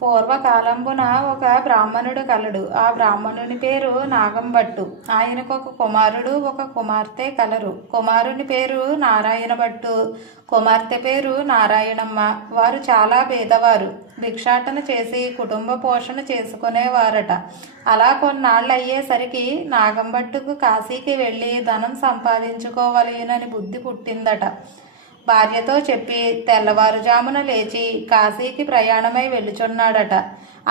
పూర్వకాలంబున ఒక బ్రాహ్మణుడు కలడు. ఆ బ్రాహ్మణుని పేరు నాగంభట్టు. ఆయనకు ఒక కుమారుడు ఒక కుమార్తె కలరు. కుమారుని పేరు నారాయణ భట్టు, కుమార్తె పేరు నారాయణమ్మ. వారు చాలా పేదవారు. భిక్షాటన చేసి కుటుంబ పోషణ చేసుకునేవారట. అలా కొన్నాళ్ళు అయ్యేసరికి నాగంభట్టుకు కాశీకి వెళ్ళి ధనం సంపాదించుకోవాలని బుద్ధి పుట్టిందట. భార్యతో చెప్పి తెల్లవారుజామున లేచి కాశీకి ప్రయాణమై వెళ్ళుచున్నాడట.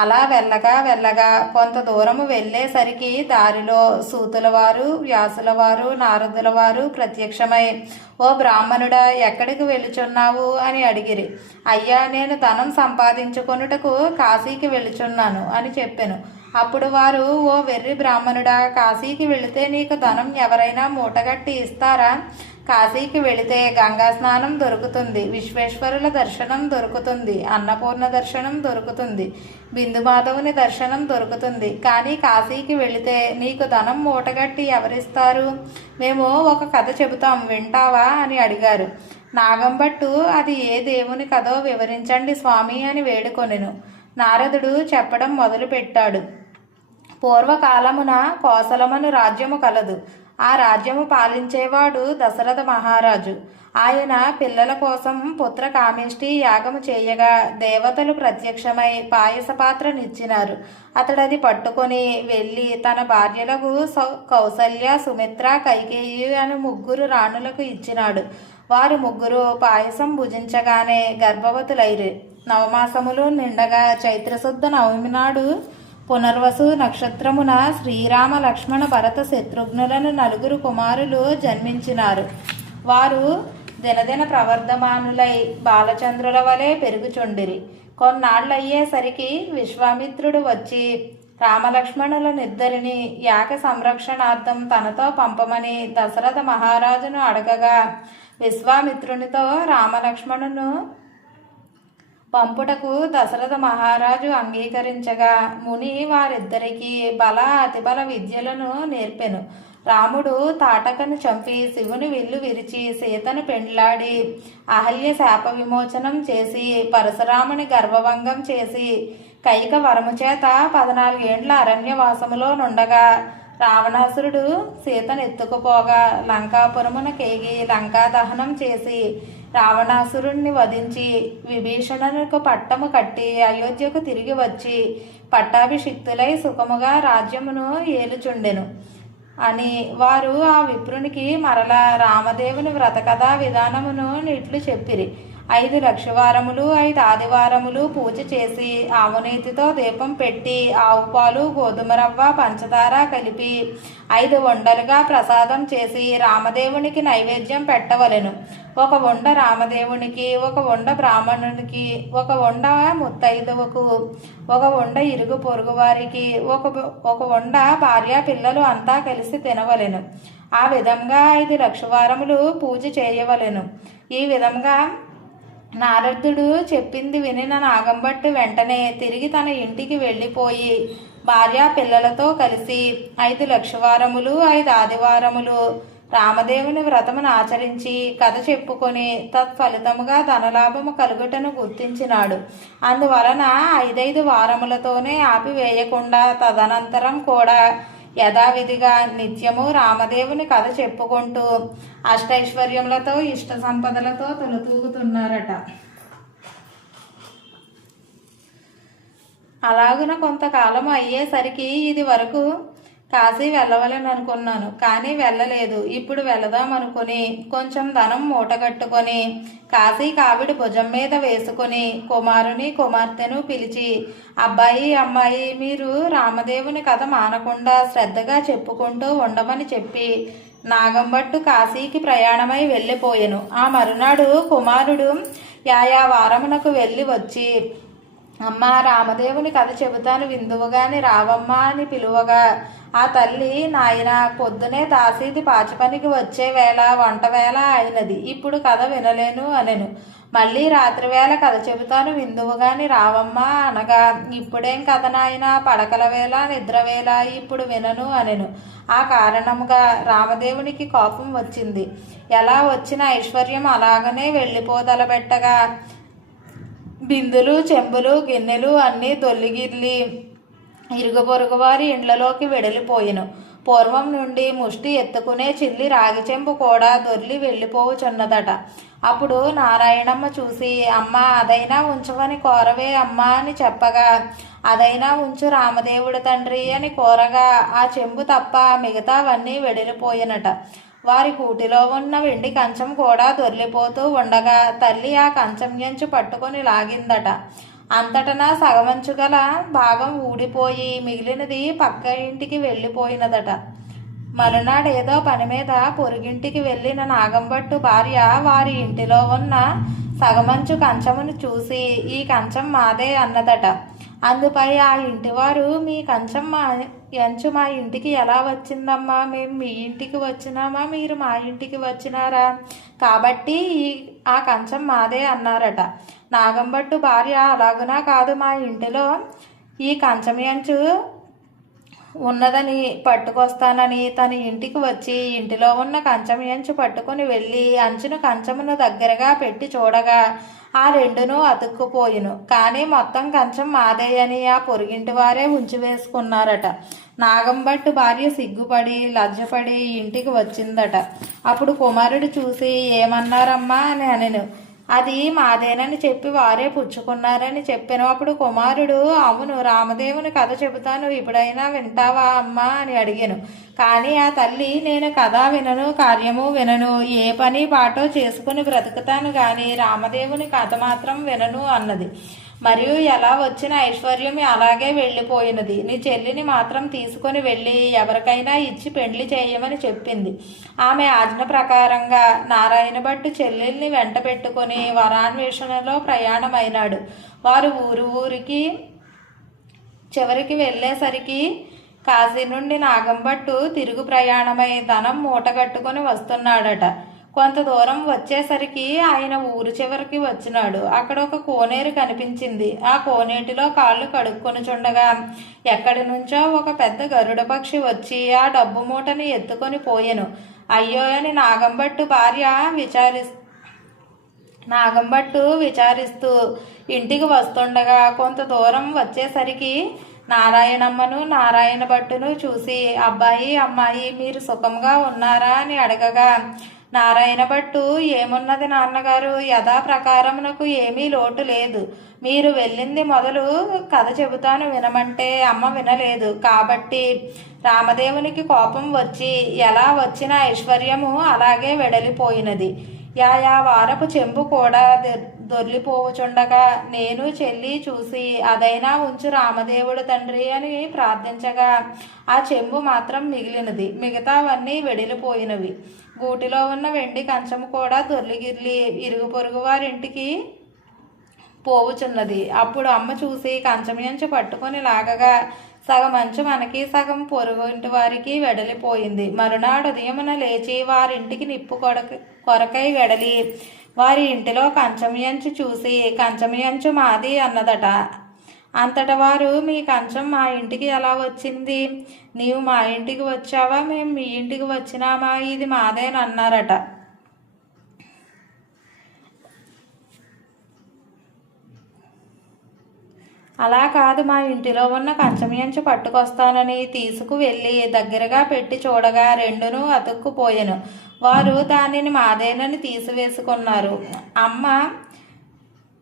అలా వెళ్ళగా కొంత దూరము వెళ్ళేసరికి దారిలో సూతుల వారు, వ్యాసుల వారు, నారదుల వారు ప్రత్యక్షమై, ఓ బ్రాహ్మణుడా, ఎక్కడికి వెళ్ళుచున్నావు అని అడిగిరి. అయ్యా, నేను ధనం సంపాదించుకొనుటకు కాశీకి వెళ్ళుచున్నాను అని చెప్పాను. అప్పుడు వారు, ఓ వెర్రి బ్రాహ్మణుడా, కాశీకి వెళితే నీకు ధనం ఎవరైనా మూటగట్టి ఇస్తారా? కాశీకి వెళితే గంగా స్నానం దొరుకుతుంది, విశ్వేశ్వరుల దర్శనం దొరుకుతుంది, అన్నపూర్ణ దర్శనం దొరుకుతుంది, బిందుమాధవుని దర్శనం దొరుకుతుంది. కానీ కాశీకి వెళితే నీకు ధనం మూటగట్టి ఎవరిస్తారు? మేము ఒక కథ చెబుతాం, వింటావా అని అడిగారు. నాగంభట్టు, అది ఏ దేవుని కథో వివరించండి స్వామి అని వేడుకొనెను. నారదుడు చెప్పడం మొదలుపెట్టాడు. పూర్వకాలమున కోసలమను రాజ్యము కలదు. ఆ రాజ్యము పాలించేవాడు దశరథ మహారాజు. ఆయన పిల్లల కోసం పుత్ర కామేష్టి యాగము చేయగా దేవతలు ప్రత్యక్షమై పాయస పాత్రనిచ్చినారు. అతడది పట్టుకొని వెళ్ళి తన భార్యలకు కౌసల్య, సుమిత్ర, కైకేయి అని ముగ్గురు రాణులకు ఇచ్చినాడు. వారు ముగ్గురు పాయసం భుజించగానే గర్భవతులైరి. నవమాసములు నిండగా చైత్రశుద్ధ నవమి నాడు పునర్వసు నక్షత్రమున శ్రీరామ, లక్ష్మణ, భరత, శత్రుఘ్నులను నలుగురు కుమారులు జన్మించినారు. వారు దినదిన ప్రవర్ధమానులై బాలచంద్రుల వలె పెరుగుచుండిరి. కొన్నాళ్ళయ్యేసరికి విశ్వామిత్రుడు వచ్చి రామలక్ష్మణులనిద్దరిని యాగ సంరక్షణార్థం తనతో పంపమని దశరథ మహారాజును అడగగా, విశ్వామిత్రునితో రామలక్ష్మణును పంపుటకు దశరథ మహారాజు అంగీకరించగా ముని వారిద్దరికీ బల అతిబల విద్యలను నేర్పెను. రాముడు తాటకను చంపి శివుని విల్లు విరిచి సీతను పెండ్లాడి అహల్య శాప విమోచనం చేసి పరశురాముని గర్భభంగం చేసి కైక వరము చేత 14 ఏండ్ల అరణ్యవాసములో నుండగా రావణాసురుడు సీతను ఎత్తుకుపోగా లంకాపురమున కేగి లంకా దహనం చేసి రావణాసురుణ్ణి వధించి విభీషణునికి పట్టము కట్టి అయోధ్యకు తిరిగి వచ్చి పట్టాభిషిక్తులై సుఖముగా రాజ్యమును ఏలుచుండెను అని వారు ఆ విప్రునికి మరలా రామదేవుని వ్రతకథా విధానమును ఇట్లు చెప్పిరి. 5 లక్షవారములు 5 ఆదివారములు పూజ చేసి ఆవునేతితో దీపం పెట్టి ఆవు పాలు, గోధుమ రవ్వ, పంచదార కలిపి 5 వండలుగా ప్రసాదం చేసి రామదేవునికి నైవేద్యం పెట్టవలెను. 1 వండ రామదేవునికి, 1 వండ బ్రాహ్మణునికి, 1 వండ ముత్తైదువకు, 1 వండ ఇరుగు పొరుగు వారికి, 1 వండ భార్య పిల్లలు అంతా కలిసి తినవలెను. ఆ విధంగా 5 లక్షవారములు పూజ చేయవలెను. ఈ విధంగా నారదుడు చెప్పింది వినిన నాగంభట్టు వెంటనే తిరిగి తన ఇంటికి వెళ్ళిపోయి భార్య పిల్లలతో కలిసి 5 లక్షవారములు 5 ఆదివారములు రామదేవుని వ్రతమును ఆచరించి కథ చెప్పుకొని తత్ఫలితముగా ధనలాభము కలుగుటను గుర్తించినాడు. అందువలన 5 వారములతోనే ఆపివేయకుండా తదనంతరం కూడా యథావిధిగా నిత్యము రామదేవుని కథ చెప్పుకుంటూ అష్టైశ్వర్యములతో ఇష్ట సంపదలతో తొలతూగుతున్నారట. అలాగున కొంతకాలం అయ్యేసరికి ఇది వరకు కాశీ వెళ్ళవలని అనుకున్నాను, కానీ వెళ్ళలేదు. ఇప్పుడు వెళదామనుకుని కొంచెం ధనం మూటగట్టుకొని కాశీ కావిడి భుజం మీద వేసుకొని కుమారుని కుమార్తెను పిలిచి, అబ్బాయి, అమ్మాయి, మీరు రామదేవుని కథ మానకుండా శ్రద్ధగా చెప్పుకుంటూ ఉండమని చెప్పి నాగంభట్టు కాశీకి ప్రయాణమై వెళ్ళిపోయెను. ఆ మరునాడు కుమారుడు యాయా వారమునకు వెళ్ళి వచ్చి, అమ్మ, రామదేవుని కథ చెబుతాను విందువుగాని రావమ్మా అని పిలువగా ఆ తల్లి, నాయన, పొద్దునే దాసీది పాచిపనికి వచ్చే వేళ వంట వేళ అయినది, ఇప్పుడు కథ వినలేను అనెను. మళ్ళీ రాత్రివేళ కథ చెబుతాను విందువుగాని రావమ్మా అనగా, ఇప్పుడేం కథ నాయన, పడకల వేళ నిద్రవేళ, ఇప్పుడు వినను అనెను. ఆ కారణముగా రామదేవునికి కోపం వచ్చింది. ఎలా వచ్చిన ఐశ్వర్యం అలాగనే వెళ్ళిపోదలబెట్టగా బిందులు చెంబులు గిన్నెలు అన్నీ దొల్లిగిర్లి ఇరుగు పొరుగు వారి ఇండ్లలోకి వెడలిపోయెను. పూర్వం నుండి ముష్టి ఎత్తుకునే చిల్లి రాగి చెంబు కూడా దొర్లి వెళ్ళిపోవుచున్నదట. అప్పుడు నారాయణమ్మ చూసి, అమ్మ అదైనా ఉంచవని కోరవే అమ్మా అని చెప్పగా, అదైనా ఉంచు రామదేవుడు తండ్రి అని కోరగా ఆ చెంబు తప్ప మిగతావన్నీ వెడలిపోయినట. వారి కూటిలో ఉన్న వెండి కంచం కూడా దొర్లిపోతూ ఉండగా తల్లి ఆ కంచం ఎంచు పట్టుకొని లాగిందట. అంతటనా సగమంచు గల భాగం ఊడిపోయి మిగిలినది పక్క ఇంటికి వెళ్ళిపోయినదట. మరునాడు ఏదో పని మీద పొరుగింటికి వెళ్ళిన నాగంభట్టు భార్య వారి ఇంటిలో ఉన్న సగమంచు కంచమును చూసి, ఈ కంచం మాదే అన్నదట. అందుపై ఆ ఇంటివారు, మీ కంచం ఎంచు మా ఇంటికి ఎలా వచ్చిందమ్మా? మేము మీ ఇంటికి వచ్చినామా, మీరు మా ఇంటికి వచ్చినారా? కాబట్టి ఆ కంచం మాదే అన్నారట. నాగంభట్టు భార్య, అలాగునా కాదు, మా ఇంటిలో ఈ కంచం ఎంచు ఉన్నదని పట్టుకొస్తానని తన ఇంటికి వచ్చి ఇంటిలో ఉన్న కంచం ఎంచు పట్టుకుని వెళ్ళి అంచును కంచమును దగ్గరగా పెట్టి చూడగా ఆ రెండును అతుక్కుపోయిను. కానీ మొత్తం కంచం మాదే అని ఆ పొరుగింటి వారే ఉంచివేసుకున్నారట. నాగంభట్టు భార్య సిగ్గుపడి లజ్జపడి ఇంటికి వచ్చిందట. అప్పుడు కుమారుడు చూసి, ఏమన్నారమ్మా అని అనెను. అది మాదేనని చెప్పి వారే పుచ్చుకున్నారని చెప్పాను. అప్పుడు కుమారుడు, అవును, రామదేవుని కథ చెబుతాను, ఇప్పుడైనా వింటావా అమ్మా అని అడిగాను. కానీ ఆ తల్లి, నేను కథ వినను, కార్యము వినను, ఏ పని పాటో చేసుకుని బ్రతుకుతాను కానీ రామదేవుని కథ మాత్రం వినను అన్నది. మరియు ఎలా వచ్చిన ఐశ్వర్యం అలాగే వెళ్ళిపోయినది. నీ చెల్లిని మాత్రం తీసుకుని వెళ్ళి ఎవరికైనా ఇచ్చి పెండ్లి చేయమని చెప్పింది. ఆమె ఆజ్ఞ ప్రకారంగా నారాయణ భట్టు చెల్లెల్ని వెంట పెట్టుకుని వరాన్వేషణలో ప్రయాణమైనాడు. వారు ఊరికి చివరికి వెళ్ళేసరికి కాశీ నుండి నాగంభట్టు తిరుగు ప్రయాణమై ధనం మూటగట్టుకుని వస్తున్నాడట. కొంత దూరం వచ్చేసరికి ఆయన ఊరు చివరికి వచ్చినాడు. అక్కడ ఒక కోనేరు కనిపించింది. ఆ కోనేటిలో కాళ్ళు కడుక్కొని చుండగా ఎక్కడి నుంచో ఒక పెద్ద గరుడ పక్షి వచ్చి ఆ డబ్బు మూటని ఎత్తుకొని పోయెను. అయ్యో అని నాగంభట్టు విచారిస్తూ ఇంటికి వస్తుండగా కొంత దూరం వచ్చేసరికి నారాయణమ్మను నారాయణ భట్టును చూసి, అబ్బాయి అమ్మాయి మీరు సుఖంగా ఉన్నారా అని అడగగా, నారాయణ భట్టు, ఏమున్నది నాన్నగారు, యథాప్రకారమునకు ఏమీ లోటు లేదు. మీరు వెళ్ళింది మొదలు కథ చెబుతాను వినమంటే అమ్మ వినలేదు. కాబట్టి రామదేవునికి కోపం వచ్చి ఎలా వచ్చిన ఐశ్వర్యము అలాగే వెడలిపోయినది. యా వారపు చెంబు కూడా దొర్లిపోవుచుండగా నేను చెల్లి చూసి, అదైనా ఉంచు రామదేవుడు తండ్రి అని ప్రార్థించగా ఆ చెంబు మాత్రం మిగిలినది, మిగతావన్నీ వెడిలిపోయినవి. గూటిలో ఉన్న వెండి కంచము కూడా దొర్లిగిర్లి ఇరుగు పొరుగు వారింటికి పోవుచున్నది. అప్పుడు అమ్మ చూసి కంచం ఎంచు పట్టుకొని లాగగా సగం అంచు మనకి సగం పొరుగు ఇంటి వారికి వెడలిపోయింది. మరునాడు ఉదయమున లేచి వారింటికి నిప్పు కొరకై వెడలి వారి ఇంటిలో కంచం ఎంచు చూసి, కంచం ఎంచు మాది అన్నదట. అంతట వారు, మీ కంచం మా ఇంటికి ఎలా వచ్చింది? నీవు మా ఇంటికి వచ్చావా, మేము మీ ఇంటికి వచ్చినామా? ఇది మాదేనన్నారట. అలా కాదు, మా ఇంటిలో ఉన్న కంచం ఎంచు పట్టుకొస్తానని తీసుకువెళ్ళి దగ్గరగా పెట్టి చూడగా రెండును అతుక్కుపోయెను. వారు దానిని మాదేనని తీసివేసుకున్నారు. అమ్మ,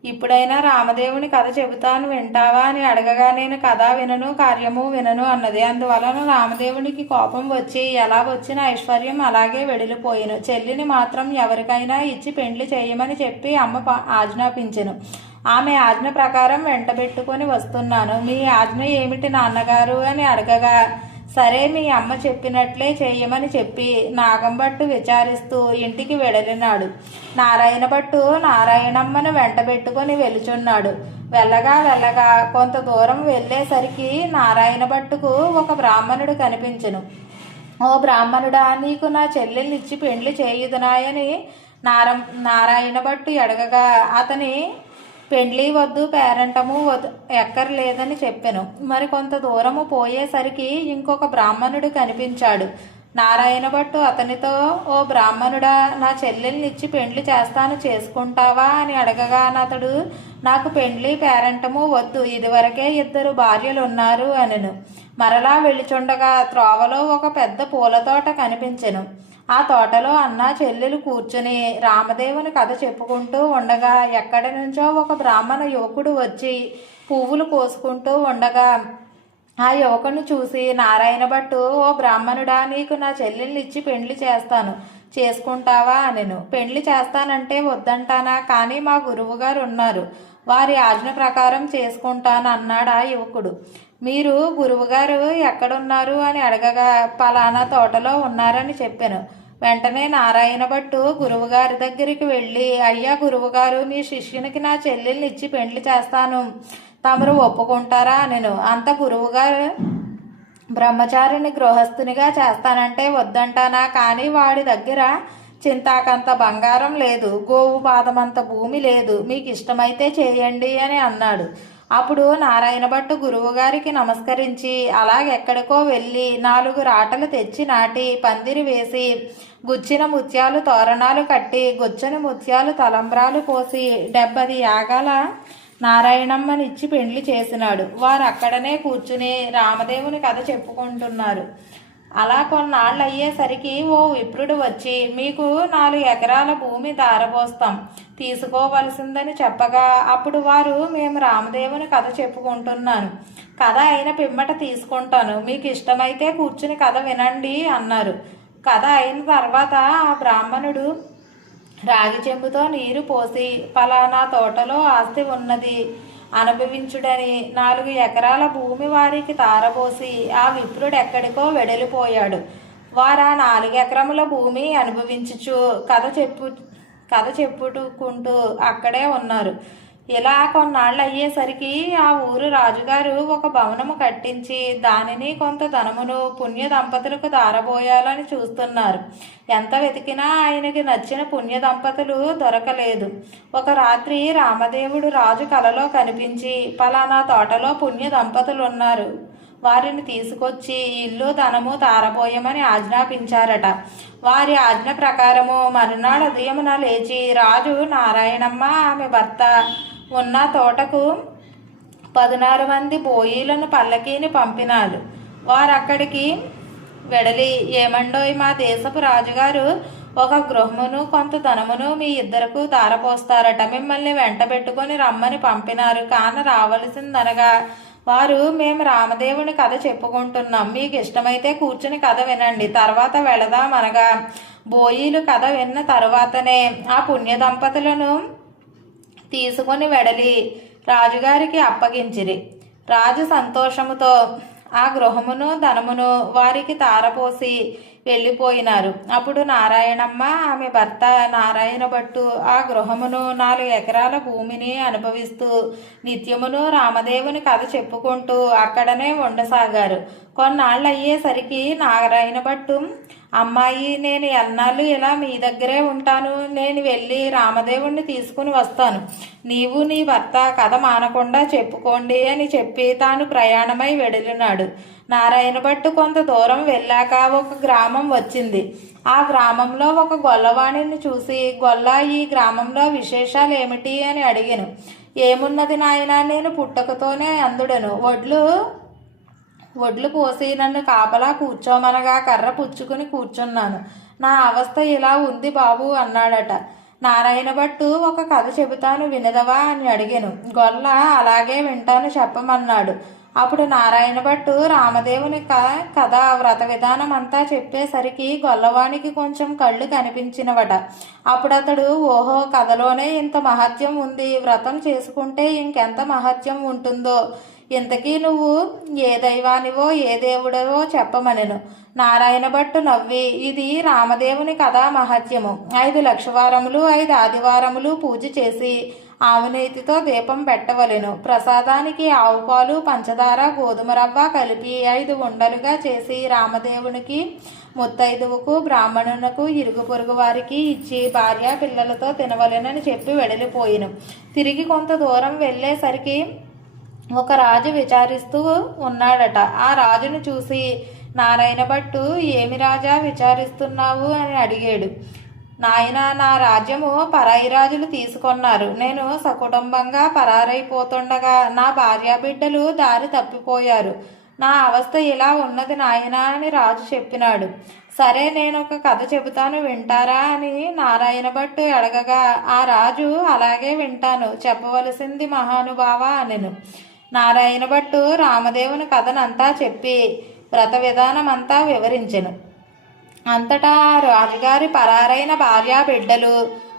ఇప్పుడైనా రామదేవుని కథ చెబుతాను వింటావా అని అడగగా, నేను కథ వినను, కార్యము వినను అన్నది. అందువలన రామదేవునికి కోపం వచ్చి ఎలా వచ్చిన ఐశ్వర్యం అలాగే వెడిలిపోయెను. చెల్లిని మాత్రం ఎవరికైనా ఇచ్చి పెండ్లి చేయమని చెప్పి అమ్మ ఆజ్ఞాపించెను. ఆమె ఆజ్ఞ ప్రకారం వెంటబెట్టుకొని వస్తున్నాను. మీ ఆజ్ఞ ఏమిటి నాన్నగారు అని అడగగా, సరే, మీ అమ్మ చెప్పినట్లే చేయమని చెప్పి నాగంభట్టు విచారిస్తూ ఇంటికి వెడలినాడు. నారాయణ భట్టు నారాయణమ్మను వెంటబెట్టుకొని వెలుచున్నాడు. వెళ్ళగా కొంత దూరం వెళ్ళేసరికి నారాయణ భట్టుకు ఒక బ్రాహ్మణుడు కనిపించెను. ఓ బ్రాహ్మణుడా, నీకు నా చెల్లెల్నిచ్చి పెండ్లి చేయుదునాయని నారాయణ భట్టు అడగగా, అతని పెండ్లి వద్దు, పేరంటము ఎక్కర్లేదని చెప్పెను. మరి కొంత దూరము పోయేసరికి ఇంకొక బ్రాహ్మణుడు కనిపించాడు. నారాయణ భట్టు అతనితో, ఓ బ్రాహ్మణుడా, నా చెల్లెల్నిచ్చి పెండ్లి చేస్తాను, చేసుకుంటావా అని అడగగా అతడు, నాకు పెండ్లి పేరంటము వద్దు, ఇదివరకే 2 భార్యలున్నారు అనెను. మరలా వెళ్ళిచుండగా త్రోవలో ఒక పెద్ద పూలతోట కనిపించెను. ఆ తోటలో అన్న చెల్లెలు కూర్చుని రామదేవుని కథ చెప్పుకుంటూ ఉండగా ఎక్కడి నుంచో ఒక బ్రాహ్మణ యువకుడు వచ్చి పువ్వులు కోసుకుంటూ ఉండగా ఆ యువకుని చూసి నారాయణ భట్టు, ఓ బ్రాహ్మణుడా, నీకు నా చెల్లెల్ని ఇచ్చి పెండ్లి చేస్తాను, చేసుకుంటావా అనెను. పెండ్లి చేస్తానంటే వద్దంటానా, కానీ మా గురువుగారు ఉన్నారు, వారి ఆజ్ఞ ప్రకారం చేసుకుంటాను అన్నాడు ఆ యువకుడు. మీరు గురువుగారు ఎక్కడున్నారు అని అడగగా పలానా తోటలో ఉన్నారని చెప్పాను. వెంటనే నారాయణ భట్టు గురువుగారి దగ్గరికి వెళ్ళి, అయ్యా గురువుగారు, మీ శిష్యునికి నా చెల్లెల్ని ఇచ్చి పెండ్లి చేస్తాను, తమరు ఒప్పుకుంటారా అనెను. అంత గురువుగారు బ్రహ్మచారిని గృహస్థునిగా చేస్తానంటే వద్దంటానా, కానీ వాడి దగ్గర చింతాకంత బంగారం లేదు, గోవు పాదమంత భూమి లేదు, మీకు ఇష్టమైతే చేయండి అని అన్నాడు. అప్పుడు నారాయణ భట్టు గురువుగారికి నమస్కరించి అలాగెక్కడికో వెళ్ళి 4 రాటలు తెచ్చి నాటి పందిరి వేసి గుచ్చిన ముత్యాలు తోరణాలు కట్టి గుచ్చని ముత్యాలు తలంబ్రాలు పోసి 70 యాగాల నారాయణమ్మనిచ్చి పెండ్లి చేసినాడు. వారు అక్కడనే కూర్చుని రామదేవుని కథ చెప్పుకుంటున్నారు. అలా కొన్నాళ్ళు అయ్యేసరికి ఓ విప్రుడు వచ్చి, మీకు 4 ఎకరాల భూమి దారపోస్తాం, తీసుకోవలసిందని చెప్పగా అప్పుడు వారు, మేము రామదేవుని కథ చెప్పుకుంటున్నాను, కథ అయిన పిమ్మట తీసుకుంటాను, మీకు ఇష్టమైతే కూర్చుని కథ వినండి అన్నారు. కథ అయిన తర్వాత ఆ బ్రాహ్మణుడు రాగి చెంబుతో నీరు పోసి, పలానా తోటలో ఆస్తి ఉన్నది, అనుభవించుడని 4 ఎకరాల భూమి వారికి తారబోసి ఆ విప్రుడు ఎక్కడికో వెడలిపోయాడు. వారు ఆ 4 ఎకరముల భూమి అనుభవించుచు కథ చెప్పుకుంటూ అక్కడే ఉన్నారు. ఇలా కొన్నాళ్ళు అయ్యేసరికి ఆ ఊరు రాజుగారు ఒక భవనము కట్టించి దానిని కొంత ధనమును పుణ్య దంపతులకు దారబోయాలని చూస్తున్నారు. ఎంత వెతికినా ఆయనకి నచ్చిన పుణ్య దంపతులు దొరకలేదు. ఒక రాత్రి రామదేవుడు రాజు కలలో కనిపించి, పలానా తోటలో పుణ్య దంపతులు ఉన్నారు, వారిని తీసుకొచ్చి ఇల్లు ధనము తారబోయమని ఆజ్ఞాపించారట. వారి ఆజ్ఞ ప్రకారము మరునాడు ఉదయమున లేచి రాజు నారాయణమ్మ ఆమె భర్త ఉన్న తోటకు 16 మంది బోయీలను పల్లకీని పంపినారు. వారు అక్కడికి వెడలి, ఏమండోయ్, మా దేశపు రాజుగారు ఒక గృహమును కొంత ధనమును మీ ఇద్దరకు తారపోస్తారట, మిమ్మల్ని వెంట పెట్టుకొని రమ్మని పంపినారు, కాన రావలసిందనగా వారు, మేము రామదేవుని కథ చెప్పుకుంటున్నాం, మీకు ఇష్టమైతే కూర్చుని కథ వినండి, తర్వాత వెళదామనగా బోయీలు కథ విన్న తరువాతనే ఆ పుణ్య దంపతులను తీసుకొని వెడలి రాజుగారికి అప్పగించిరి. రాజు సంతోషముతో ఆ గృహమును ధనమును వారికి తారపోసి వెళ్ళిపోయినారు. అప్పుడు నారాయణమ్మ ఆమె భర్త నారాయణ భట్టు ఆ గృహమును 4 ఎకరాల భూమిని అనుభవిస్తూ నిత్యమును రామదేవుని కథ చెప్పుకుంటూ అక్కడనే ఉండసాగారు. కొన్నాళ్ళు అయ్యేసరికి నారాయణ భట్టు, అమ్మాయి, నేను ఎన్నాళ్ళు ఇలా మీ దగ్గరే ఉంటాను, నేను వెళ్ళి రామదేవుణ్ణి తీసుకుని వస్తాను, నీవు నీ భర్త కథ మానకుండా చెప్పుకోండి అని చెప్పి తాను ప్రయాణమై వెడలినాడు. నారాయణ భట్టు కొంత దూరం వెళ్ళాక ఒక గ్రామం వచ్చింది. ఆ గ్రామంలో ఒక గొల్లవాణిని చూసి, గొల్ల, ఈ గ్రామంలో విశేషాలు ఏమిటి అని అడిగాను. ఏమున్నది నాయన, నేను పుట్టకతోనే అందుడను, వడ్లు పోసి నన్ను కాపలా కూర్చోమనగా కర్ర పుచ్చుకుని కూర్చున్నాను, నా అవస్థ ఇలా ఉంది బాబు అన్నాడట. నారాయణ భట్టు, ఒక కథ చెబుతాను వినదవా అని అడిగాను. గొల్ల, అలాగే వింటాను, చెప్పమన్నాడు. అప్పుడు నారాయణ భట్టు రామదేవుని కథ వ్రత విధానం అంతా చెప్పేసరికి గొల్లవానికి కొంచెం కళ్ళు కనిపించినవట. అప్పుడు అతడు, ఓహో, కథలోనే ఇంత మహత్యం ఉంది, వ్రతం చేసుకుంటే ఇంకెంత మహత్యం ఉంటుందో, ఇంతకీ నువ్వు ఏ దైవానివో ఏ దేవుడవో చెప్పమనెను. నారాయణ భట్టు నవ్వి, ఇది రామదేవుని కథా మహత్యము. 5 లక్షవారములు 5 ఆదివారములు పూజ చేసి ఆవునేతితో దీపం పెట్టవలెను. ప్రసాదానికి ఆవు పాలు, పంచదార, గోధుమ రవ్వ కలిపి 5 ఉండలుగా చేసి రామదేవునికి, ముత్తైదువుకు, బ్రాహ్మణునకు, ఇరుగు పొరుగు వారికి ఇచ్చి భార్య పిల్లలతో తినవలెనని చెప్పి వెడలిపోయిను. తిరిగి కొంత దూరం వెళ్ళేసరికి ఒక రాజు విచారిస్తూ ఉన్నాడట. ఆ రాజును చూసి, నారాయణ భట్టు ఏమి రాజా విచారిస్తున్నావు అని అడిగాడు. నాయన, నా రాజ్యము పరాయి రాజులు తీసుకొన్నారు. నేను సకుటుంబంగా పరారైపోతుండగా నా భార్యాబిడ్డలు దారి తప్పిపోయారు. నా అవస్థ ఇలా ఉన్నది నాయనా అని రాజు చెప్పినాడు. సరే, నేను ఒక కథ చెబుతాను, వింటారా అని నారాయణ భట్టు అడగగా ఆ రాజు అలాగే వింటాను, చెప్పవలసింది మహానుభావ అనెను. నారాయణ భట్టు రామదేవుని కథనంతా చెప్పి వ్రత విధానమంతా వివరించెను. అంతటా రాజుగారి పరారైన భార్యా బిడ్డలు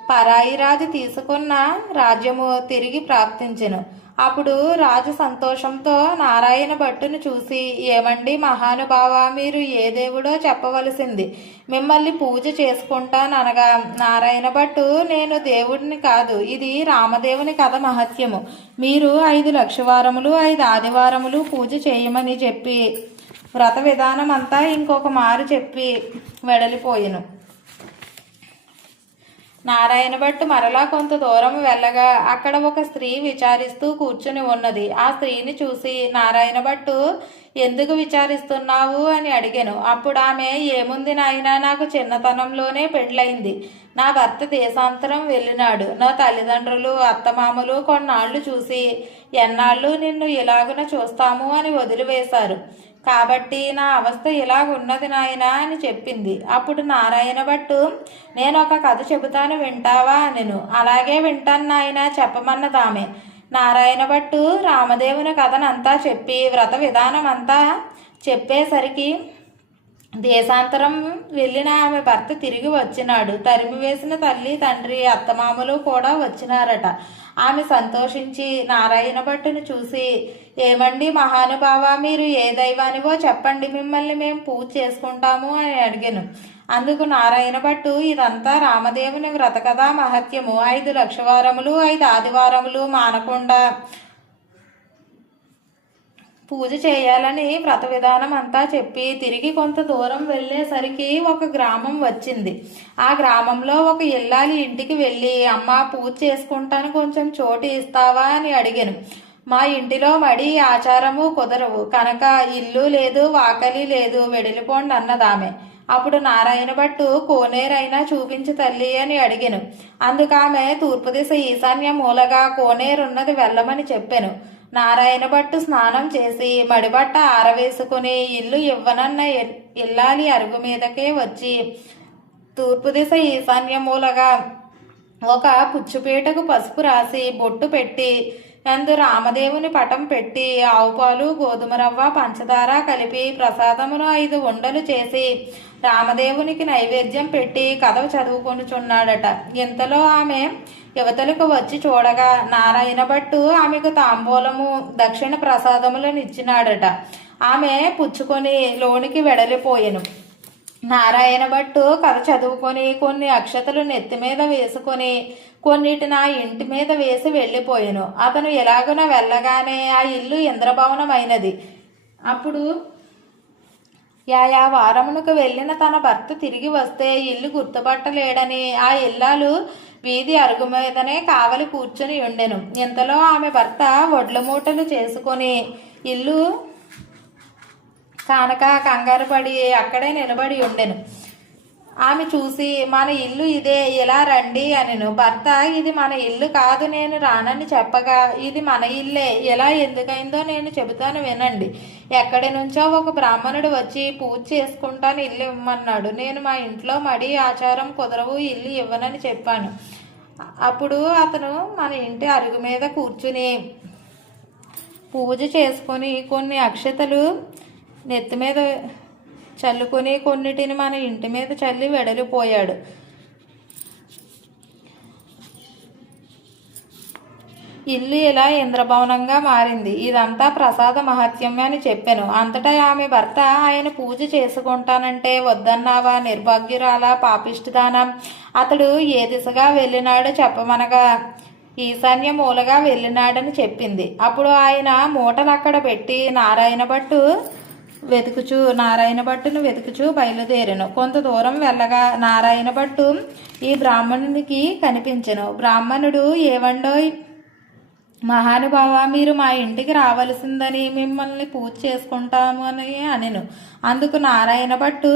పరాయి రాజు తీసుకున్న రాజ్యము తిరిగి ప్రాప్తించెను. అప్పుడు రాజు సంతోషంతో నారాయణ భట్టును చూసి, ఏమండి మహానుభావ, మీరు ఏ దేవుడో చెప్పవలసింది, మిమ్మల్ని పూజ చేసుకుంటాననగా నారాయణ భట్టు, నేను దేవుడిని కాదు, ఇది రామదేవుని కథ మహత్యము. మీరు 5 లక్షవారములు 5 ఆదివారములు పూజ చేయమని చెప్పి వ్రత విధానం అంతా ఇంకొక మారు చెప్పి వెడలిపోయెను. నారాయణ భట్టు మరలా కొంత దూరం వెళ్ళగా అక్కడ ఒక స్త్రీ విచారిస్తూ కూర్చుని ఉన్నది. ఆ స్త్రీని చూసి నారాయణ భట్టు, ఎందుకు విచారిస్తున్నావు అని అడిగాను. అప్పుడు ఆమె, ఏముంది నాయనా, నాకు చిన్నతనంలోనే పెళ్ళయింది. నా భర్త దేశాంతరం వెళ్ళినాడు. నా తల్లిదండ్రులు అత్తమామలు కొన్నాళ్ళు చూసి, ఎన్నాళ్ళు నిన్ను ఇలాగున చూస్తాము అని వదిలివేశారు. కాబట్టి నా అవస్థ ఇలాగున్నది నాయనా అని చెప్పింది. అప్పుడు నారాయణ భట్టు, నేను ఒక కథ చెబుతాను, వింటావా అనెను. అలాగే వింటాను నాయనా, చెప్పమన్నదామె. నారాయణ భట్టు రామదేవుని కథనంతా చెప్పి వ్రత విధానం అంతా చెప్పేసరికి దేశాంతరం వెళ్ళిన ఆమె భర్త తిరిగి వచ్చినాడు. తరిమివేసిన తల్లి తండ్రి అత్తమామలు కూడా వచ్చినారట. ఆమె సంతోషించి నారాయణ భట్టును చూసి, ఏమండి మహానుభావ, మీరు ఏ దైవానివో చెప్పండి, మిమ్మల్ని మేము పూజ చేసుకుంటాము అని అడిగాను. అందుకు నారాయణ భట్టు, ఇదంతా రామదేవుని వ్రత కథా మహత్యము. 5 లక్షవారములు 5 ఆదివారములు మానకుండా పూజ చేయాలని వ్రత విధానం అంతా చెప్పి తిరిగి కొంత దూరం వెళ్ళేసరికి ఒక గ్రామం వచ్చింది. ఆ గ్రామంలో ఒక ఇల్లాలి ఇంటికి వెళ్ళి, అమ్మ పూజ చేసుకుంటాను, కొంచెం చోటు ఇస్తావా అని అడిగాను. మా ఇంటిలో మడి ఆచారము కుదరవు కనుక ఇల్లు లేదు, వాకలి లేదు, వెడిలిపోండి అన్నదామె. అప్పుడు నారాయణ భట్టు, కోనేరైనా చూపించు తల్లి అని అడిగాను. అందుకామె తూర్పు దిశ ఈశాన్య మూలగా కోనేరున్నది, వెళ్ళమని చెప్పాను. నారాయణ భట్టు స్నానం చేసి మడిబట్ట ఆరవేసుకుని ఇల్లు ఇవ్వనన్న ఇల్లాలి అరుగు మీదకే వచ్చి తూర్పు దిశ ఈశాన్య మూలగా ఒక పుచ్చుపీటకు పసుపు రాసి బొట్టు పెట్టి అందు రామదేవుని పటం పెట్టి ఆవు పాలు, గోధుమ రవ్వ, పంచదార కలిపి ప్రసాదమును 5 ఉండలు చేసి రామదేవునికి నైవేద్యం పెట్టి కథ చదువుకొనుచున్నాడట. ఇంతలో ఆమె యువతలకు వచ్చి చూడగా నారాయణ భట్టు ఆమెకు తాంబూలము, దక్షిణ ప్రసాదములను ఇచ్చినాడట. ఆమె పుచ్చుకొని లోనికి వెడలిపోయెను. నారాయణ భట్టు కథ చదువుకొని కొన్ని అక్షతలు నెత్తి మీద వేసుకొని కొన్నిటి నా ఇంటి మీద వేసి వెళ్ళిపోయాను. అతను ఎలాగున వెళ్ళగానే ఆ ఇల్లు ఇంద్రభవనమైనది. అప్పుడు వారమునకు వెళ్ళిన తన భర్త తిరిగి వస్తే ఇల్లు గుర్తుపట్టలేడని ఆ ఇల్లాలు వీధి అరుగు మీదనే కావలి కూర్చుని ఉండెను. ఇంతలో ఆమె భర్త వడ్ల మూటలు చేసుకొని ఇల్లు కానక కంగారు పడి అక్కడే నిలబడి ఉండెను. ఆమె చూసి, మన ఇల్లు ఇదే, ఇలా రండి అనెను. భర్త, ఇది మన ఇల్లు కాదు, నేను రానని చెప్పగా, ఇది మన ఇల్లే, ఎలా ఎందుకైందో నేను చెబుతాను వినండి. ఎక్కడి నుంచో ఒక బ్రాహ్మణుడు వచ్చి పూజ చేసుకుంటాను, ఇల్లు ఇవ్వమన్నాడు. నేను మా ఇంట్లో మడి ఆచారం కుదరవు, ఇల్లు ఇవ్వనని చెప్పాను. అప్పుడు అతను మన ఇంటి అరుగు మీద కూర్చుని పూజ చేసుకొని కొన్ని అక్షతలు నెత్తి మీద చల్లుకొని కొన్నిటిని మన ఇంటి మీద చల్లి వెడలిపోయాడు. ఇల్లు ఇలా ఇంద్రభవనంగా మారింది. ఇదంతా ప్రసాద మహత్యం అని చెప్పాను. అంతటా ఆమె భర్త, ఆయన పూజ చేసుకుంటానంటే వద్దన్నావా, నిర్భాగ్యురాలా, పాపిష్టిదానా, అతడు ఏ దిశగా వెళ్ళినాడో చెప్పమనగా ఈశాన్య మూలగా వెళ్ళినాడని చెప్పింది. అప్పుడు ఆయన మూటలు అక్కడ పెట్టి నారాయణ భట్టును వెతుకుచూ బయలుదేరెను. కొంత దూరం వెళ్ళగా నారాయణ భట్టు ఈ బ్రాహ్మణునికి కనిపించెను. బ్రాహ్మణుడు, ఏవండోయ్, మహానుభావ, మీరు మా ఇంటికి రావలసిందని మిమ్మల్ని పూజ చేసుకుంటాము అని అనెను. అందుకు నారాయణ భట్టు,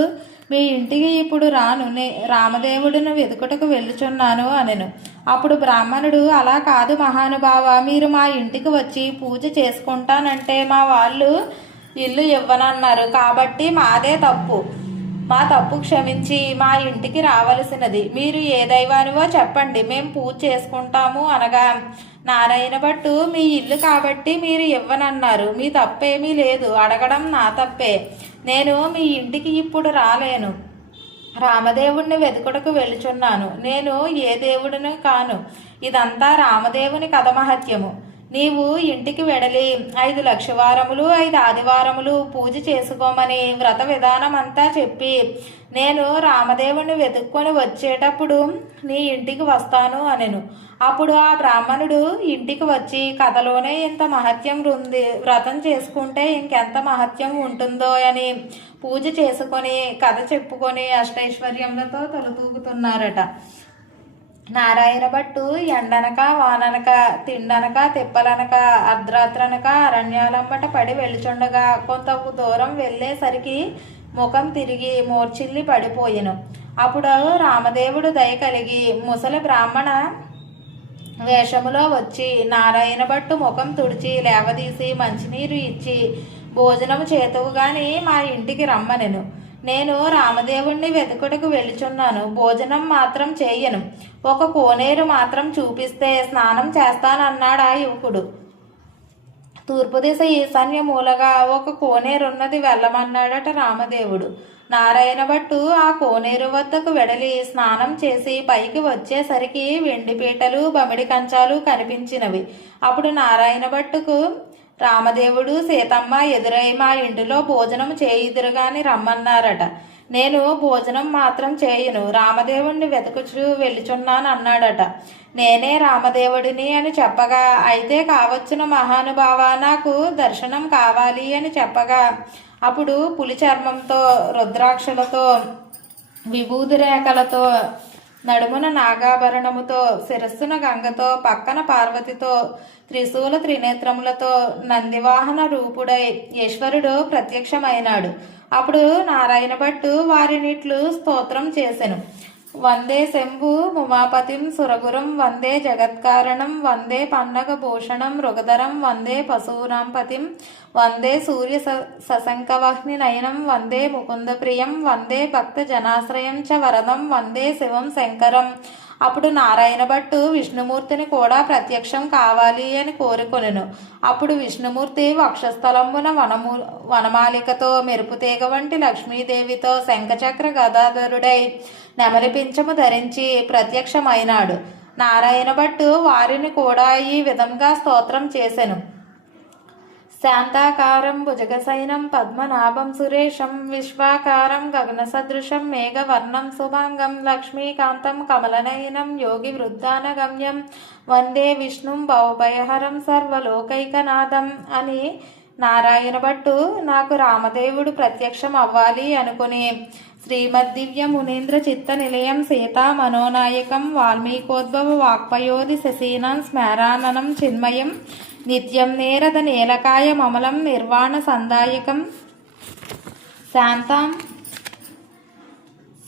మీ ఇంటికి ఇప్పుడు రాను, రామదేవుడిని వెతుకుటకు వెళ్ళుచున్నాను అనెను. అప్పుడు బ్రాహ్మణుడు, అలా కాదు మహానుభావ, మీరు మా ఇంటికి వచ్చి పూజ చేసుకుంటానంటే మా వాళ్ళు ఇల్లు ఇవ్వనన్నారు, కాబట్టి మాదే తప్పు, మా తప్పు క్షమించి మా ఇంటికి రావలసినది. మీరు ఏ దైవానివో చెప్పండి, మేము పూజ చేసుకుంటాము అనగా నారాయణ భట్టు, మీ ఇల్లు కాబట్టి మీరు ఇవ్వనన్నారు, మీ తప్పేమీ లేదు, అడగడం నా తప్పే. నేను మీ ఇంటికి ఇప్పుడు రాలేను, రామదేవుడిని వెతుకుటకు వెళ్ళుచున్నాను. నేను ఏ దేవుడిని కాను, ఇదంతా రామదేవుని కథ మహత్యము. నీవు ఇంటికి వెడలి 5 లక్షవారములు 5 ఆదివారములు పూజ చేసుకోమని వ్రత విధానం అంతా చెప్పి నేను రామదేవుని వెతుక్కొని వచ్చేటప్పుడు నీ ఇంటికి వస్తాను అనెను. అప్పుడు ఆ బ్రాహ్మణుడు ఇంటికి వచ్చి, కథలోనే ఇంత మహత్యం ఉంది, వ్రతం చేసుకుంటే ఇంకెంత మహత్యం ఉంటుందో అని పూజ చేసుకొని కథ చెప్పుకొని అష్టైశ్వర్యములతో తొలతూగుతున్నారట. నారాయణ భట్టు ఎండనక వాననక తిండనక తిప్పలనక అర్ధరాత్రనక అరణ్యాలంబట పడి వెళుచుండగా కొంత దూరం వెళ్ళేసరికి ముఖం తిరిగి మూర్చిల్లి పడిపోయెను. అప్పుడు రామదేవుడు దయ కలిగి ముసలి బ్రాహ్మణ వేషములో వచ్చి నారాయణ భట్టు ముఖం తుడిచి లేవదీసి మంచినీరు ఇచ్చి భోజనము చేతువు గాని మా ఇంటికి రమ్మనెను. నేను రామదేవుణ్ణి వెతుకుటకు వెళ్ళుచున్నాను, భోజనం మాత్రం చేయను, ఒక కోనేరు మాత్రం చూపిస్తే స్నానం చేస్తానన్నాడు ఆ యువకుడు. తూర్పు దిశ ఈశాన్య మూలగా ఒక కోనేరున్నది, వెళ్ళమన్నాడట రామదేవుడు. నారాయణ భట్టు ఆ కోనేరు వద్దకు వెడలి స్నానం చేసి పైకి వచ్చేసరికి వెండి పీటలు బమిడి కంచాలు కనిపించినవి. అప్పుడు నారాయణ భట్టుకు రామదేవుడు సీతమ్మ ఎదురై మా ఇంటిలో భోజనం చేయుదురుగాని రమ్మన్నారట. నేను భోజనం మాత్రం చేయను, రామదేవుణ్ణి వెతుకుచు వెళ్ళుచున్నాను అన్నాడట. నేనే రామదేవుడిని అని చెప్పగా, అయితే కావచ్చును మహానుభావ, నాకు దర్శనం కావాలి అని చెప్పగా, అప్పుడు పులి చర్మంతో రుద్రాక్షలతో విభూది రేఖలతో నడుమున నాగాభరణముతో శిరస్సున గంగతో పక్కన పార్వతితో త్రిశూల త్రినేత్రములతో నందివాహన రూపుడై ఈశ్వరుడు ప్రత్యక్షమైనాడు. అప్పుడు నారాయణ భట్టు వారినిట్లు స్తోత్రం చేసెను. వందే శంభు ఉమాపతిం సురగురం వందే జగత్కారణం వందే పన్నగ భూషణం మృగధరం వందే పశూనాంపతిం వందే సూర్య సశంకవహ్ని నయనం వందే ముకుంద ప్రియం వందే భక్త జనాశ్రయం చ వరదం వందే శివం శంకరం. అప్పుడు నారాయణ భట్టు విష్ణుమూర్తిని కూడా ప్రత్యక్షం కావాలి అని కోరుకొనెను. అప్పుడు విష్ణుమూర్తి వక్షస్థలంబున వనమాలికతో మెరుపుతీగ వంటి లక్ష్మీదేవితో శంఖచక్ర గదాధరుడై నెమలి పింఛము ధరించి ప్రత్యక్షమైనాడు. నారాయణ భట్టు వారిని కూడా ఈ విధంగా స్తోత్రం చేసెను. శాంతాకారం భుజగశయనం పద్మనాభం సురేశం విశ్వాకారం గగన సదృశం మేఘవర్ణం శుభాంగం లక్ష్మీకాంతం కమలనయనం యోగి వృద్ధానగమ్యం వందే విష్ణుం భవభయహరం సర్వలోకైకనాథం అని నారాయణ భట్టు నాకు రామదేవుడు ప్రత్యక్షం అవ్వాలి అనుకుని శ్రీమద్దివ్య మునీంద్ర చిత్త నిలయం సీతా మనోనాయకం వాల్మీకోద్భవ వాక్పయోధి శశీనం స్మరాననం చిన్మయం నిత్యం నేరద నీలకాయ మమలం నిర్వాణ సందాయకం శాంతం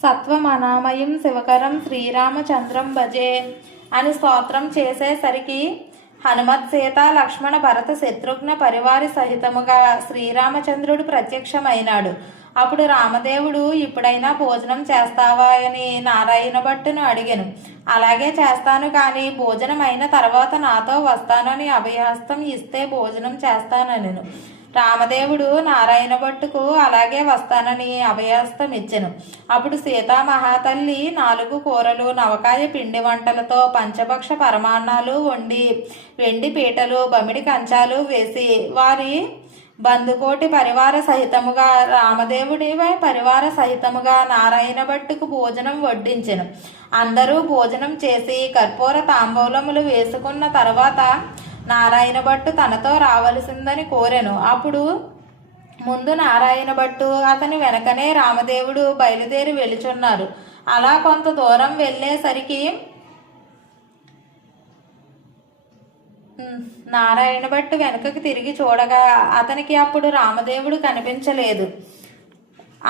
సత్వమనామయం శివకరం శ్రీరామచంద్రం భజే అని స్తోత్రం చేసేసరికి హనుమత్ సీత లక్ష్మణ భరత శత్రుఘ్న పరివారి సహితముగా శ్రీరామచంద్రుడు ప్రత్యక్షమైనాడు. అప్పుడు రామదేవుడు ఇప్పుడైనా భోజనం చేస్తావా అని నారాయణ భట్టును అడిగాను. అలాగే చేస్తాను, కానీ భోజనం అయిన తర్వాత నాతో వస్తానని అభయహస్తం ఇస్తే భోజనం చేస్తానను. రామదేవుడు నారాయణ భట్టుకు అలాగే వస్తానని అభయహస్తం ఇచ్చెను. అప్పుడు సీతామహాతల్లి 4 కూరలు నవకాయ పిండి వంటలతో పంచభక్ష పరమాన్నాలు వండి వెండి పీటలు బమిడి కంచాలు వేసి వారి బంధుకోటి పరివార సహితముగా రామదేవుడి పరివార సహితముగా నారాయణ భట్టుకు భోజనం వడ్డించెను. అందరూ భోజనం చేసి కర్పూర తాంబూలములు వేసుకున్న తర్వాత నారాయణ భట్టు తనతో రావలసిందని కోరెను. అప్పుడు ముందు నారాయణ భట్టు అతని వెనకనే రామదేవుడు బయలుదేరి వెళుచున్నారు. అలా కొంత దూరం వెళ్ళేసరికి నారాయణ భట్టు వెనుకకు తిరిగి చూడగా అతనికి అప్పుడు రామదేవుడు కనిపించలేదు.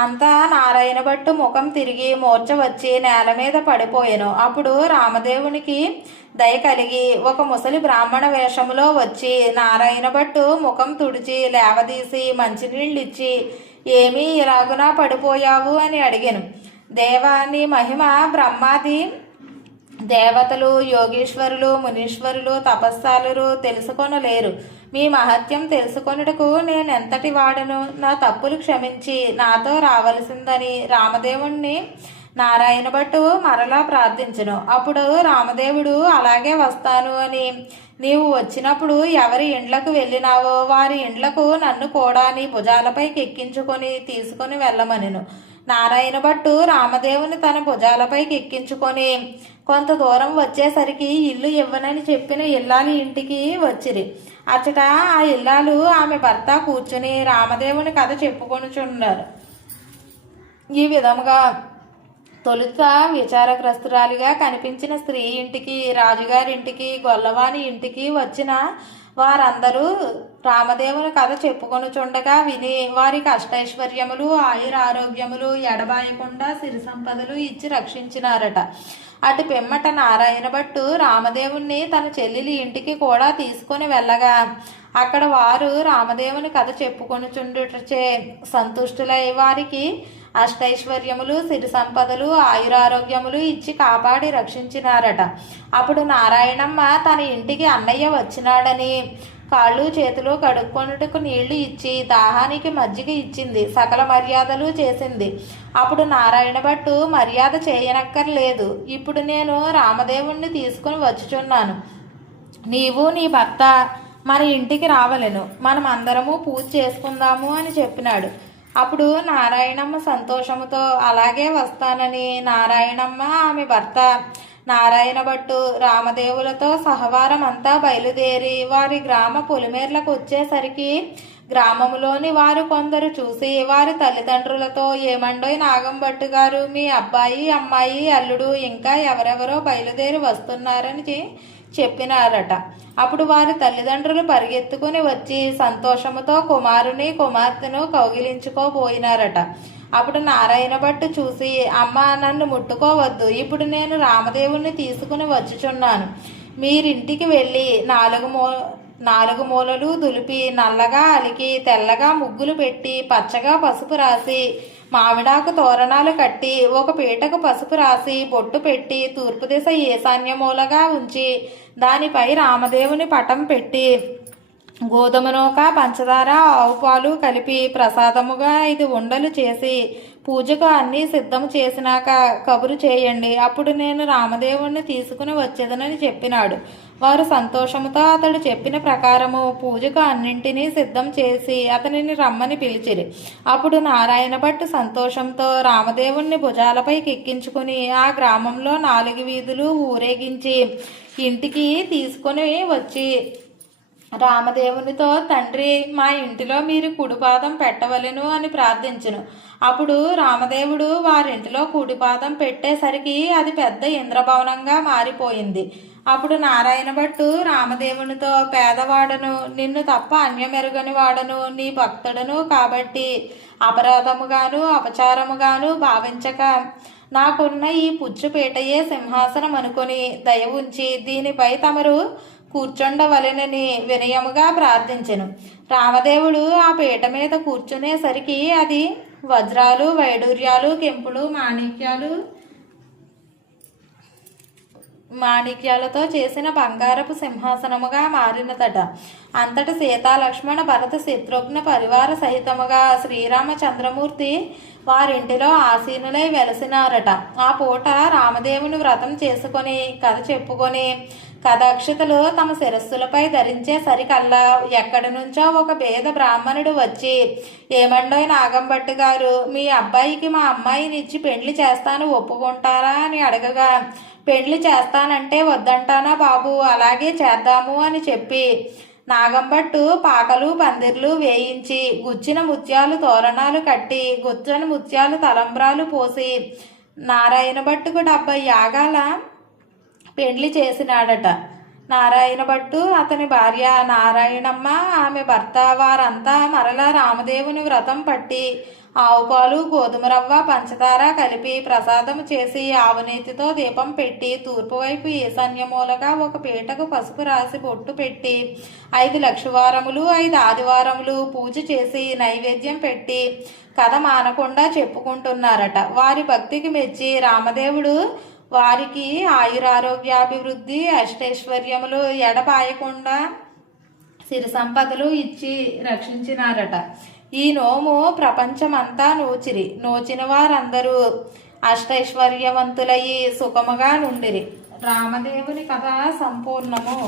అంతా నారాయణ భట్టు ముఖం తిరిగి మూర్ఛ వచ్చి నేల మీద పడిపోయెను. అప్పుడు రామదేవునికి దయ కలిగి ఒక ముసలి బ్రాహ్మణ వేషములో వచ్చి నారాయణ భట్టు ముఖం తుడిచి లేవదీసి మంచినీళ్ళిచ్చి ఏమీ ఇలాగునా పడిపోయావు అని అడిగాను. దేవా, నీ మహిమ బ్రహ్మాది దేవతలు, యోగీశ్వరులు, మునీశ్వరులు, తపస్సాలురు తెలుసుకొనలేరు. మీ మహత్యం తెలుసుకొనుటకు నేనెంతటి వాడను. నా తప్పులు క్షమించి నాతో రావలసిందని రామదేవుణ్ణి నారాయణ భట్టు మరలా ప్రార్థించును. అప్పుడు రామదేవుడు అలాగే వస్తాను అని, నీవు వచ్చినప్పుడు ఎవరి ఇండ్లకు వెళ్ళినావో వారి ఇండ్లకు నన్ను కూడా నీ భుజాలపైకి ఎక్కించుకొని తీసుకొని వెళ్ళమనెను. నారాయణ భట్టు రామదేవుని తన భుజాలపైకి ఎక్కించుకొని కొంత దూరం వచ్చేసరికి ఇల్లు ఇవ్వనని చెప్పిన ఇల్లాలి ఇంటికి వచ్చిరి. అచ్చట ఆ ఇల్లాలు ఆమె భర్త కూర్చుని రామదేవుని కథ చెప్పుకొనుచున్నారు. ఈ విధముగా తొలుత విచారగ్రస్తురాలిగా కనిపించిన స్త్రీ ఇంటికి, రాజుగారింటికి, గొల్లవాని ఇంటికి వచ్చిన వారందరూ రామదేవుని కథ చెప్పుకొనుచుండగా విని వారికి అష్టైశ్వర్యములు, ఆయురారోగ్యములు, ఎడబాయకుండా సిరి సంపదలు ఇచ్చి రక్షించినారట. అటు పిమ్మట నారాయణ భట్టు రామదేవుణ్ణి తన చెల్లెలి ఇంటికి కూడా తీసుకొని వెళ్ళగా అక్కడ వారు రామదేవుని కథ చెప్పుకొనుచుండుటచే సంతుష్టులై వారికి అష్టైశ్వర్యములు, సిరి సంపదలు, ఆయురారోగ్యములు ఇచ్చి కాపాడి రక్షించినారట. అప్పుడు నారాయణమ్మ తన ఇంటికి అన్నయ్య వచ్చినాడని కాళ్ళు చేతులు కడుక్కొనుటకు నీళ్లు ఇచ్చి దాహానికి మజ్జిగ ఇచ్చింది. సకల మర్యాదలు చేసింది. అప్పుడు నారాయణ భట్టు మర్యాద చేయనక్కర్లేదు, ఇప్పుడు నేను రామదేవుణ్ణి తీసుకుని వచ్చుచున్నాను. నీవు నీ భర్త మన ఇంటికి రావలెను, మనం అందరము పూజ చేసుకుందాము అని చెప్పినాడు. అప్పుడు నారాయణమ్మ సంతోషముతో అలాగే వస్తానని నారాయణమ్మ, ఆమె భర్త నారాయణ భట్టు రామదేవులతో సహవారం అంతా బయలుదేరి వారి గ్రామ పొలిమేర్లకు వచ్చేసరికి గ్రామములోని వారు కొందరు చూసి వారి తల్లిదండ్రులతో, ఏమండోయ్ నాగంభట్టు గారు, మీ అబ్బాయి, అమ్మాయి, అల్లుడు ఇంకా ఎవరెవరో బయలుదేరి వస్తున్నారని చెప్పినారట. అప్పుడు వారి తల్లిదండ్రులు పరిగెత్తుకుని వచ్చి సంతోషముతో కుమారుని కుమార్తెను కౌగిలించుకోబోయినారట. అప్పుడు నారాయణ భట్టు చూసి, అమ్మ, నన్ను ముట్టుకోవద్దు, ఇప్పుడు నేను రామదేవుణ్ణి తీసుకుని వచ్చుచున్నాను. మీరింటికి వెళ్ళి నాలుగు మూలలు దులిపి నల్లగా అలికి తెల్లగా ముగ్గులు పెట్టి పచ్చగా పసుపు రాసి మామిడాకు తోరణాలు కట్టి ఒక పీటకు పసుపు రాసి బొట్టు పెట్టి తూర్పు దిశ ఈశాన్యమూలగా ఉంచి దానిపై రామదేవుని పటం పెట్టి గోధుమ నూక, పంచదార, ఆవు పాలు కలిపి ప్రసాదముగా 5 ఉండలు చేసి పూజకు అన్నీ సిద్ధం చేసినాక కబురు చేయండి, అప్పుడు నేను రామదేవుణ్ణి తీసుకుని వచ్చేదనని చెప్పినాడు. వారు సంతోషముతో అతడు చెప్పిన ప్రకారము పూజకు అన్నింటినీ సిద్ధం చేసి అతనిని రమ్మని పిలిచిరి. అప్పుడు నారాయణ భట్టు సంతోషంతో రామదేవుణ్ణి భుజాలపైకి ఎక్కించుకుని ఆ గ్రామంలో 4 వీధులు ఊరేగించి ఇంటికి తీసుకొని వచ్చి రామదేవునితో, తండ్రి, మా ఇంటిలో మీరు కుడిపాదం పెట్టవలెను అని ప్రార్థించును. అప్పుడు రామదేవుడు వారింటిలో కుడిపాదం పెట్టేసరికి అది పెద్ద ఇంద్రభవనంగా మారిపోయింది. అప్పుడు నారాయణ భట్టు రామదేవునితో, పేదవాడను, నిన్ను తప్ప అన్యమెరుగని వాడను, నీ భక్తుడను కాబట్టి అపరాధముగాను అపచారముగాను భావించక నాకున్న ఈ పుచ్చుపేటయే సింహాసనం అనుకుని దయ ఉంచి దీనిపై తమరు కూర్చుండవలెనని వినయముగా ప్రార్థించెను. రామదేవుడు ఆ పీట మీద కూర్చునేసరికి అది వజ్రాలు, వైడూర్యాలు, కెంపులు, మాణిక్యాలతో చేసిన బంగారపు సింహాసనముగా మారినదట. అంతట సీతాలక్ష్మణ భరత శత్రుఘ్న పరివార సహితముగా శ్రీరామచంద్రమూర్తి వారింటిలో ఆసీనులై వెలసినారట. ఆ పూట రామదేవుని వ్రతం చేసుకొని కథ చెప్పుకొని కథాక్షతలు తమ శిరస్సులపై ధరించే సరికల్లా ఎక్కడి నుంచో ఒక పేద బ్రాహ్మణుడు వచ్చి, ఏమండోయ్ నాగంభట్టు గారు, మీ అబ్బాయికి మా అమ్మాయిని ఇచ్చి పెండ్లి చేస్తాను, ఒప్పుకుంటారా అని అడగగా, పెండ్లి చేస్తానంటే వద్దంటానా బాబు, అలాగే చేద్దాము అని చెప్పి నాగంభట్టు పాకలు పందిర్లు వేయించి గుచ్చిన ముత్యాలు తోరణాలు కట్టి గుచ్చని ముత్యాలు తలంబ్రాలు పోసి నారాయణ భట్టుకు 70 యాగాల పెండ్లి చేసినాడట. నారాయణ భట్టు, అతని భార్య నారాయణమ్మ, ఆమె భర్త వారంతా మరలా రామదేవుని వ్రతం పట్టి ఆవు పాలు, గోధుమ రవ్వ, పంచదార కలిపి ప్రసాదం చేసి ఆవునేతితో దీపం పెట్టి తూర్పు వైపు ఈశాన్యమూలగా ఒక పీటకు పసుపు రాసి బొట్టు పెట్టి 5 లక్షవారములు 5 ఆదివారములు పూజ చేసి నైవేద్యం పెట్టి కథ మానకుండా చెప్పుకుంటున్నారట. వారి భక్తికి మెచ్చి రామదేవుడు వారికి ఆయురారోగ్యాభివృద్ధి అష్టైశ్వర్యములు ఎడబాయకుండా సిరి సంపదలు ఇచ్చి రక్షించినారట. ఈ నోము ప్రపంచమంతా నోచిన వారందరూ అష్టైశ్వర్యవంతులయ్యి సుఖముగా నుండిరి. రామదేవుని కథ సంపూర్ణము.